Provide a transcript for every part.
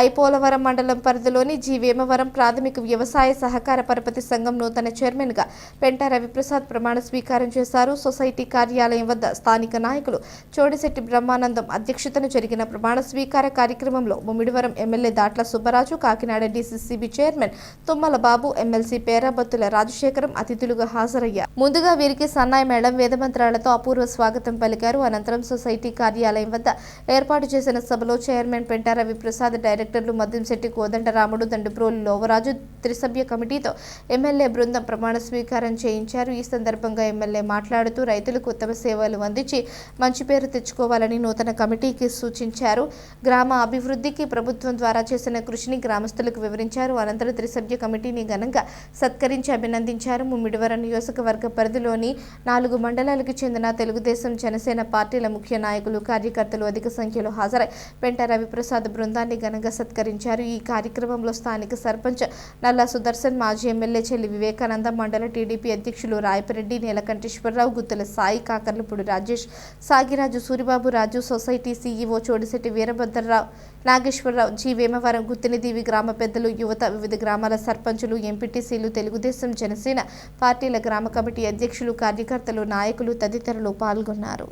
ఐపోలవరం మండలం పరిధిలోని జి వేమవరం ప్రాథమిక వ్యవసాయ సహకార పరపతి సంఘం నూతన చైర్మన్గా పెంట రవిప్రసాద్ ప్రమాణ స్వీకారం చేశారు. సొసైటీ కార్యాలయం వద్ద స్థానిక నాయకులు చోడిశెట్టి బ్రహ్మానందం అధ్యక్షతన జరిగిన ప్రమాణ స్వీకార కార్యక్రమంలో Mummidivaram MLA Datla Subbaraju Kakinada DCCB chairman Tummala Babu MLC Perabathula Rajasekharam అతిథులుగా హాజరయ్యారు. ముందుగా వీరికి సన్నాయి మేడం వేదమంత్రాలతో అపూర్వ స్వాగతం పలికారు. అనంతరం సొసైటీ కార్యాలయం వద్ద ఏర్పాటు చేసిన సభలో చైర్మన్ పెంట రవిప్రసాద్ డైరెక్టర్లు మద్దంశెట్టి కోదండరాముడు దండుప్రోలు లోవరాజు త్రిసభ్య కమిటీతో ఎమ్మెల్యే బృందం ప్రమాణ స్వీకారం చేయించారు. ఈ సందర్భంగా ఎమ్మెల్యే మాట్లాడుతూ రైతులకు ఉత్తమ సేవలు అందించి మంచి పేరు తెచ్చుకోవాలని నూతన కమిటీకి సూచించారు. గ్రామ అభివృద్ధికి ప్రభుత్వం ద్వారా చేసిన కృషిని గ్రామస్తులకు వివరించారు. అనంతరం త్రిసభ్య కమిటీని ఘనంగా సత్కరించి అభినందించారు. ముమ్మిడివరం నియోజకవర్గ పరిధిలోని నాలుగు మండలాలకు చెందిన తెలుగుదేశం జనసేన పార్టీల ముఖ్య నాయకులు కార్యకర్తలు అధిక సంఖ్యలో హాజరై పెంట రవిప్రసాద్ బృందాన్ని ఘనంగా సత్కరించారు. ఈ కార్యక్రమంలో స్థానిక సర్పంచ్ నల్లా సుదర్శన్ మాజీ ఎమ్మెల్యే చెల్లి వివేకానంద మండల టీడీపీ అధ్యక్షులు Rayapareddy Neelakanteswararao Guttula Sai Kakarlapudi Rajesh Sagiraju Suribabu Raju society CEO Chodisetti Veerabhadrarao Nageswararao G Vemavaram Guttinidivi గ్రామ పెద్దలు యువత వివిధ గ్రామాల సర్పంచులు ఎంపీటీసీలు తెలుగుదేశం జనసేన పార్టీల గ్రామ కమిటీ అధ్యక్షులు కార్యకర్తలు నాయకులు తదితరులు పాల్గొన్నారు.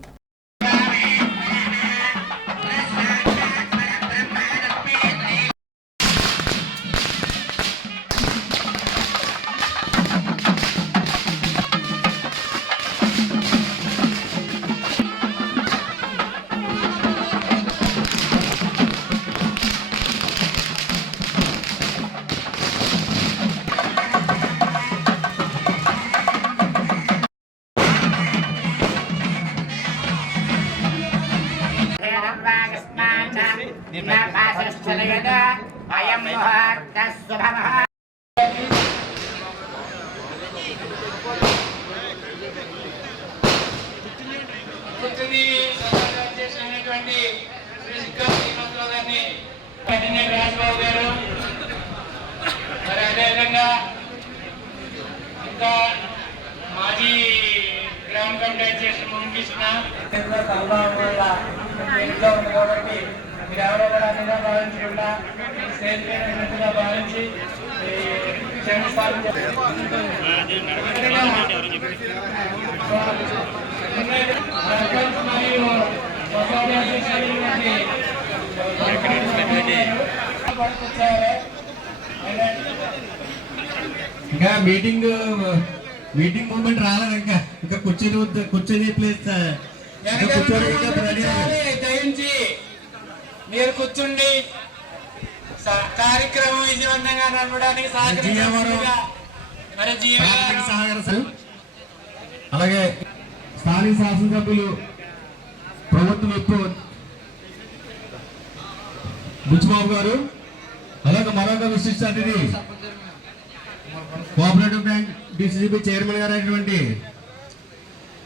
అయం ముహూర్త శుభమః కూర్చుని సమాధానం చేసినటువంటి శ్రీ సిక్కం శ్రీనివాసరావు గారిని కఠిన రాజబాబు గారు మరి అదేవిధంగా ఇంకా మాజీ గ్రామ కమిటీ అధ్యక్షుడు ముగిసిన ఇంట్లో ఉంది కాబట్టి కూడా అన్నగా భావించకుండా స్టేజ్ మీద ఉన్నట్టుగా భావించి. ఇంకా మీటింగ్ మీటింగ్ మూమెంట్ రాలేదు ఇంకా ఇంకా కూర్చొని వద్ద- కూర్చొని ప్లేస్ ఇంకా ఇంకా మీరు కూర్చుండి కార్యక్రమం విజయవంతంగా సంఘం, అలాగే స్థానిక శాసనసభ్యులు ప్రభుత్వ విప్పు బుచ్చిబాబు గారు అలాగే మరొక విశిష్ట అతిథి కోఆపరేటివ్ బ్యాంక్ డిసిసిబి చైర్మన్ గారు అయినటువంటి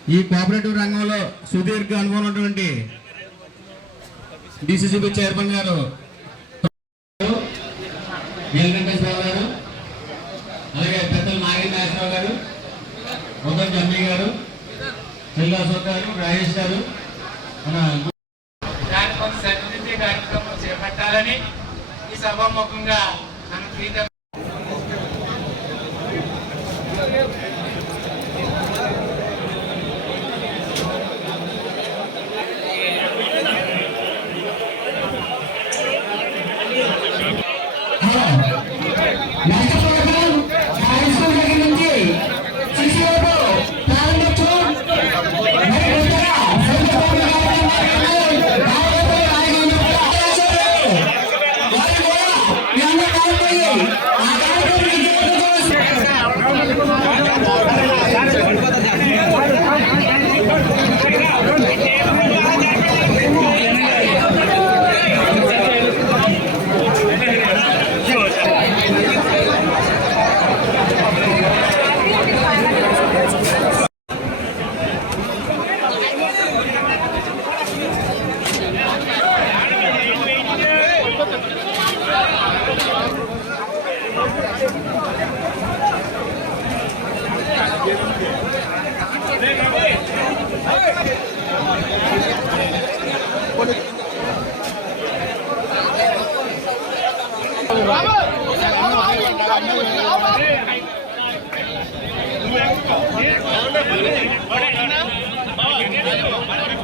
ఈ కోఆపరేటివ్ రంగంలో సుదీర్ఘ అనుభవం ఉన్నటువంటి డిసిసిబి చైర్మన్ గారు. నీలకంఠేశ్వరరావు గారు అలాగే పెద్దలు నాగేంద్ర నాగేశ్వరరావు గారు ఉదయం జమ్మి గారు చెల్లి అశోక్ గారు రాజేష్ గారు మన దాని కొంత కార్యక్రమం చేపట్టాలని ఈ సభాముఖంగా మన ¡Vale, vale!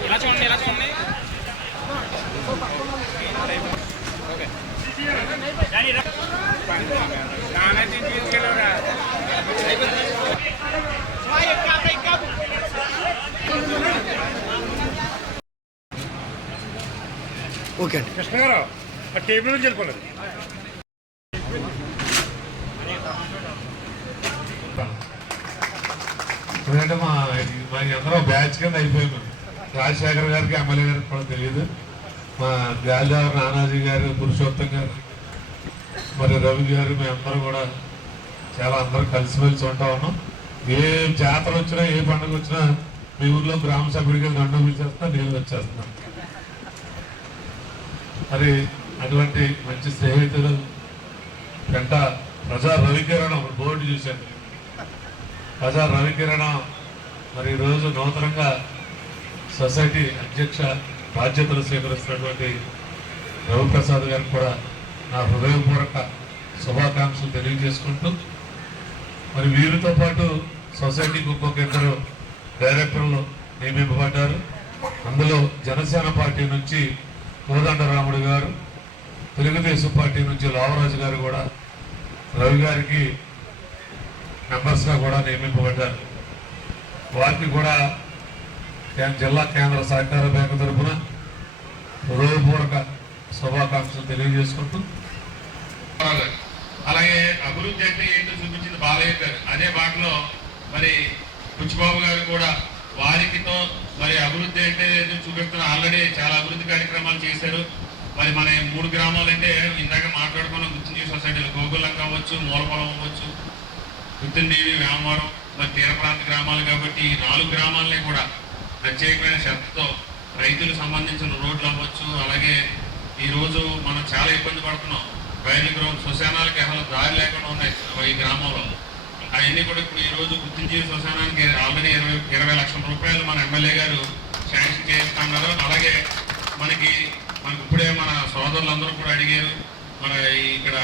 ఇలా చూడండి ఇలా చూడండి ఓకే అండి కృష్ణ గారు ఆ టేబుల్ నుంచి వెళ్ళిపోలేదు ఎందుకంటే మా మా అందరూ బ్యాచ్ కింద అయిపోయాము రాజశేఖర్ గారికి ఎమ్మెల్యే గారికి కూడా తెలియదు. మా గాలిదేవర నానాజీ గారు పురుషోత్తం గారు మరి రవి గారు మేమందరం కూడా చాలా అందరూ కలిసిమెలిసి ఉంటా ఉన్నాం. ఏ జాతర వచ్చినా ఏ పండుగ వచ్చినా మీ ఊర్లో గ్రామ సభ్యుడికి దండం పిలిచేస్తున్నా నేను వచ్చేస్తున్నాను మరి అటువంటి మంచి స్నేహితులు వెంట ప్రజా రవికిరణం బోర్డు చూశాను. ప్రజా రవికిరణ మరి ఈరోజు నూతనంగా సొసైటీ అధ్యక్ష బాధ్యతలు స్వీకరిస్తున్నటువంటి రవిప్రసాద్ గారికి కూడా నా హృదయపూర్వక శుభాకాంక్షలు తెలియజేసుకుంటూ మరి వీరితో పాటు సొసైటీకి ఇంకొక ఇద్దరు డైరెక్టర్లు నియమింపబడ్డారు. అందులో జనసేన పార్టీ నుంచి కోదండరాముడు గారు తెలుగుదేశం పార్టీ నుంచి లావరాజు గారు కూడా రవి గారికి మెంబర్స్గా కూడా నియమింపబడ్డారు. వారికి కూడా జిల్లా కేంద్ర సహకార బ్యాంకు తరఫున హృదయపూర్వక శుభాకాంక్షలు తెలియజేసుకుంటూ. అలాగే అభివృద్ధి అంటే ఏంటో చూపించింది బాలయ్య గారు. అదే బాటలో మరి పుచ్చిబాబు గారు కూడా వారికితో మరి అభివృద్ధి అంటే ఏదో చూపిస్తున్న ఆల్రెడీ చాలా అభివృద్ధి కార్యక్రమాలు చేశారు. మరి మన మూడు గ్రామాలు అంటే ఇందాక మాట్లాడుకున్న గుర్తించి సొసైటీలు గోకులం కావచ్చు మూలపొలం అవ్వచ్చు గుర్తుండేవి వ్యామవరం మరి తీర ప్రాంత గ్రామాలు కాబట్టి ఈ నాలుగు గ్రామాలని కూడా ప్రత్యేకమైన శ్రద్ధతో రైతులకు సంబంధించిన రోడ్లు అవ్వచ్చు. అలాగే ఈరోజు మనం చాలా ఇబ్బంది పడుతున్నాం. రైలు గ్రౌండ్ శ్మశానాలకి అసలు దారి లేకుండా ఉన్నాయి ఈ గ్రామంలో అవన్నీ కూడా ఇప్పుడు ఈ రోజు గుర్తించి శ్మశానానికి ఆల్రెడీ ఇరవై ఇరవై లక్షల రూపాయలు మన ఎమ్మెల్యే గారు శాంక్షన్ చేస్తున్నారు అలాగే మనకి మనకి ఇప్పుడే మన సోదరులందరూ కూడా అడిగారు మన ఇక్కడ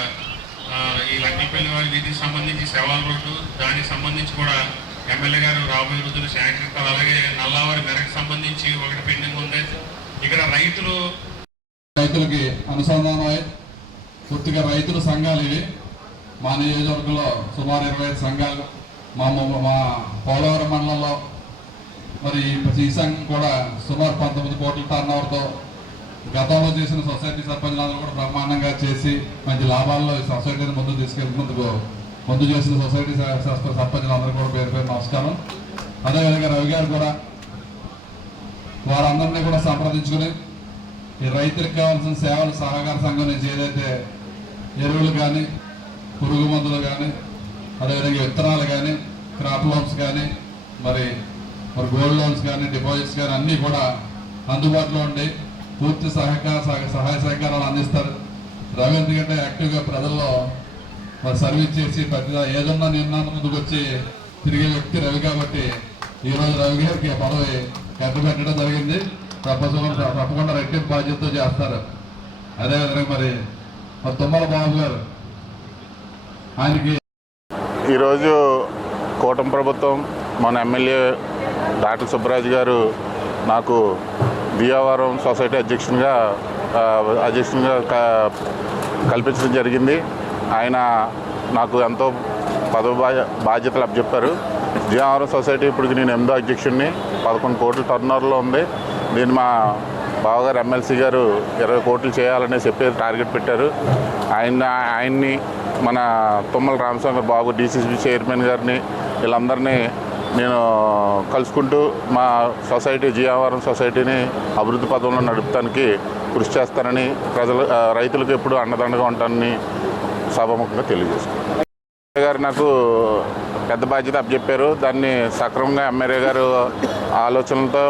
ఈ లక్కలపల్లి వారి వీధికి సంబంధించి సేవాల రోడ్డు దానికి సంబంధించి కూడా ఎమ్మెల్యే గారు రాబోయే రోజులు శాంక్షన్ ఇస్తారు అలాగే నల్లావారి మెరకు సంబంధించి ఒకటి పెండింగ్ ఉంది. ఇక్కడ రైతులు రైతులకి అనుసంధానం పూర్తిగా రైతుల సంఘాలు ఇవి. మా నియోజకవర్గంలో సుమారు ఇరవై ఐదు సంఘాలు మా మా- పోలవరం మండలంలో. మరి ఈ సంఘం కూడా సుమారు పంతొమ్మిది కోట్ల టర్నవర్తో గతంలో చేసిన సొసైటీ సర్పంచులందరూ కూడా బ్రహ్మాండంగా చేసి మంచి లాభాల్లో ఈ సొసైటీని ముందు తీసుకెళ్తున్నందుకు ముందు చేసిన సొసైటీ సర్పంచులందరూ కూడా పేరు పేరు నమస్కారం. అదేవిధంగా రవి గారు కూడా వారందరినీ కూడా సంప్రదించుకుని ఈ రైతులకు కావాల్సిన సేవలు సహకార సంఘం నుంచి ఏదైతే ఎరువులు కానీ పురుగు మందులు కానీ అదేవిధంగా విత్తనాలు కానీ క్రాప్ లోన్స్ కానీ మరి మరి గోల్డ్ లోన్స్ కానీ డిపాజిట్స్ కానీ అన్నీ కూడా అందుబాటులో ఉండి పూర్తి సహకార సహ- సహాయ సహకారాలు అందిస్తారు. రవి ఎందుకంటే యాక్టివ్గా ప్రజల్లో మరి సర్వీస్ చేసి ప్రతి ఏదన్నా నిర్ణయం ముందుకు వచ్చి తిరిగే వ్యక్తి రవి కాబట్టి ఈరోజు రవి గారికి పదవి కట్టు పెట్టడం జరిగింది. తప్పకుండా తప్పకుండా రెట్టింపు బాధ్యతతో చేస్తారు. అదేవిధంగా మరి మరి తుమ్మల బాబు గారు ఆయనకి ఈరోజు కూటమి ప్రభుత్వం మన ఎమ్మెల్యే డాక్టర్ సుబ్బరాజు గారు నాకు దియావరం సొసైటీ అధ్యక్షునిగా అధ్యక్షునిగా క- కల్పించడం జరిగింది. ఆయన నాకు ఎంతో పదవి బాధ్య బాధ్యతలు అప్పచెప్పారు. దియావరం సొసైటీ ఇప్పుడు నేను ఎనిమిదో అధ్యక్షుడిని. పదకొండు కోట్ల టర్నర్లో ఉంది. దీన్ని మా బావగారు ఎమ్మెల్సీ గారు ఇరవై కోట్లు చేయాలని చెప్పి టార్గెట్ పెట్టారు. ఆయన ఆయన్ని మన తుమ్మల రామస్వామి బాబు డీసీసీ చైర్మన్ గారిని వీళ్ళందరినీ నేను కలుసుకుంటూ మా సొసైటీ జీవావరం సొసైటీని అభివృద్ధి పదంలో నడుపుతానికి కృషి చేస్తానని ప్రజలు రైతులకు ఎప్పుడు అండదండగా ఉంటానని సభాముఖంగా తెలియజేస్తున్నాను గారు నాకు పెద్ద బాధ్యత అప్పచెప్పారు. దాన్ని సక్రమంగా ఎమ్మెల్యే గారు ఆలోచనలతో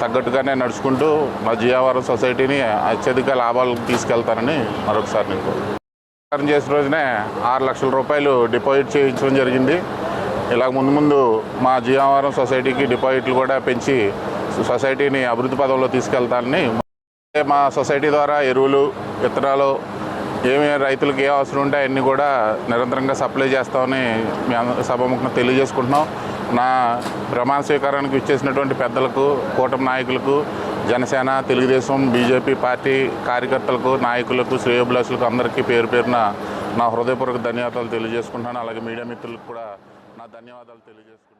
తగ్గట్టుగానే నడుచుకుంటూ మా జియావరం సొసైటీని అత్యధిక లాభాలకు తీసుకెళ్తానని మరొకసారి నేను కోరుకుంటున్నాను. చేసిన రోజునే ఆరు లక్షల రూపాయలు డిపాజిట్ చేయించడం జరిగింది ఇలా ముందు ముందు మా జీవావరం సొసైటీకి డిపాజిట్లు కూడా పెంచి సొసైటీని అభివృద్ధి పదంలో తీసుకెళ్తానని మా సొసైటీ ద్వారా ఎరువులు విత్తనాలు ఏమి రైతులకు ఏ అవసరం ఉంటే అన్నీ కూడా నిరంతరంగా సప్లై చేస్తామని మీ అందరి సభాముఖంగా తెలియజేసుకుంటున్నాం నా ప్రమాణ స్వీకారానికి ఇచ్చేసినటువంటి పెద్దలకు కూటమి నాయకులకు జనసేన తెలుగుదేశం బీజేపీ పార్టీ కార్యకర్తలకు నాయకులకు శ్రేయోభిలాషులకు అందరికీ పేరు పేరున నా హృదయపూర్వక ధన్యవాదాలు తెలియజేసుకుంటున్నాను. అలాగే మీడియా మిత్రులకు కూడా నా ధన్యవాదాలు తెలియజేసుకుంటున్నాను.